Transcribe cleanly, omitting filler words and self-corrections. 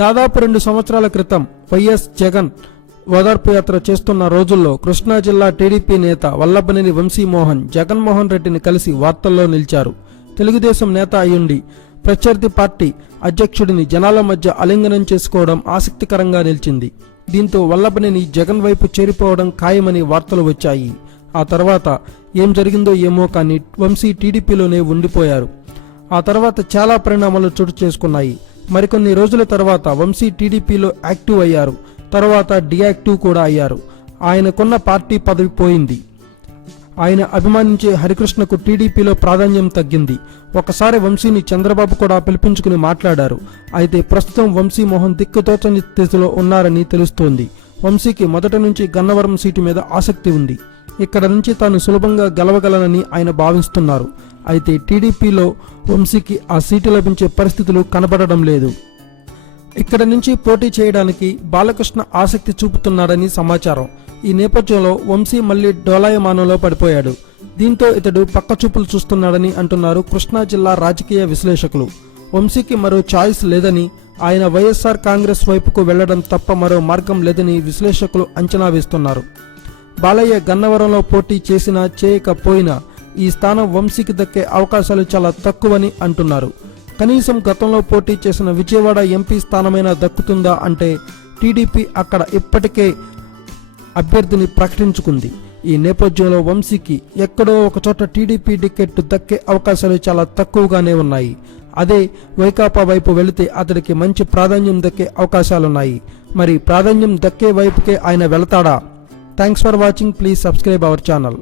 దాదాపు 2 సంవత్సరాల క్రితం వైఎస్ జగన్ ఓదార్పు యాత్ర చేస్తున్న రోజుల్లో కృష్ణా జిల్లా టీడీపీ నేత వల్లభనేని వంశీమోహన్ జగన్మోహన్ రెడ్డిని కలిసి వార్తల్లో నిలిచారు. తెలుగుదేశం నేత అయ్యుండి ప్రత్యర్థి పార్టీ అధ్యక్షుడిని జనాల మధ్య ఆలింగనం చేసుకోవడం ఆసక్తికరంగా నిలిచింది. దీంతో వల్లభనేని జగన్ వైపు చేరిపోవడం ఖాయమని వార్తలు వచ్చాయి. ఆ తర్వాత ఏం జరిగిందో ఏమో కానీ వంశీ టీడీపీలోనే ఉండిపోయారు. ఆ తర్వాత చాలా పరిణామాలు చోటు చేసుకున్నాయి. మరికొన్ని రోజుల తర్వాత వంశీ టీడీపీలో యాక్టివ్ అయ్యారు. తర్వాత డియాక్టివ్ కూడా అయ్యారు. ఆయనకున్న పార్టీ పదవి పోయింది. ఆయన అభిమానించే హరికృష్ణకు టీడీపీలో ప్రాధాన్యం తగ్గింది. ఒకసారి వంశీని చంద్రబాబు కూడా పిలిపించుకుని మాట్లాడారు. అయితే ప్రస్తుతం వంశీమోహన్ దిక్కుతోచని స్థితిలో ఉన్నారని తెలుస్తోంది. వంశీకి మొదటి నుంచి గన్నవరం సీటు మీద ఆసక్తి ఉంది. ఇక్కడ నుంచి తాను సులభంగా గెలవగలనని ఆయన భావిస్తున్నారు. అయితే టీడీపీలో వంశీకి ఆ సీటు లభించే పరిస్థితులు కనబడడం లేదు. ఇక్కడ నుంచి పోటీ చేయడానికి బాలకృష్ణ ఆసక్తి చూపుతున్నాడని సమాచారం. ఈ నేపథ్యంలో వంశీ మళ్లీ డోలాయమానంలో పడిపోయాడు. దీంతో ఇతడు పక్కచూపులు చూస్తున్నాడని అంటున్నారు కృష్ణా జిల్లా రాజకీయ విశ్లేషకులు. వంశీకి మరో ఛాయిస్ లేదని, ఆయన వైఎస్ఆర్ కాంగ్రెస్ వైపుకు వెళ్లడం తప్ప మరో మార్గం లేదని విశ్లేషకులు అంచనా వేస్తున్నారు. బాలయ్య గన్నవరంలో పోటీ చేసినా చేయకపోయినా ఈ స్థానం వంశీకి దక్కే అవకాశాలు చాలా తక్కువని అంటున్నారు. కనీసం గతంలో పోటీ చేసిన విజయవాడ ఎంపీ స్థానమైనా దక్కుతుందా అంటే టీడీపీ అక్కడ ఇప్పటికే అభ్యర్థిని ప్రకటించుకుంది. ఈ నేపథ్యంలో వంశీకి ఎక్కడో ఒకచోట టీడీపీ టికెట్ దక్కే అవకాశాలు చాలా తక్కువగానే ఉన్నాయి. అదే వైకాపా వైపు వెళితే అతడికి మంచి ప్రాధాన్యం దక్కే అవకాశాలున్నాయి. మరి ప్రాధాన్యం దక్కే వైపుకే ఆయన వెళతాడా? Thanks for watching. Please subscribe our channel.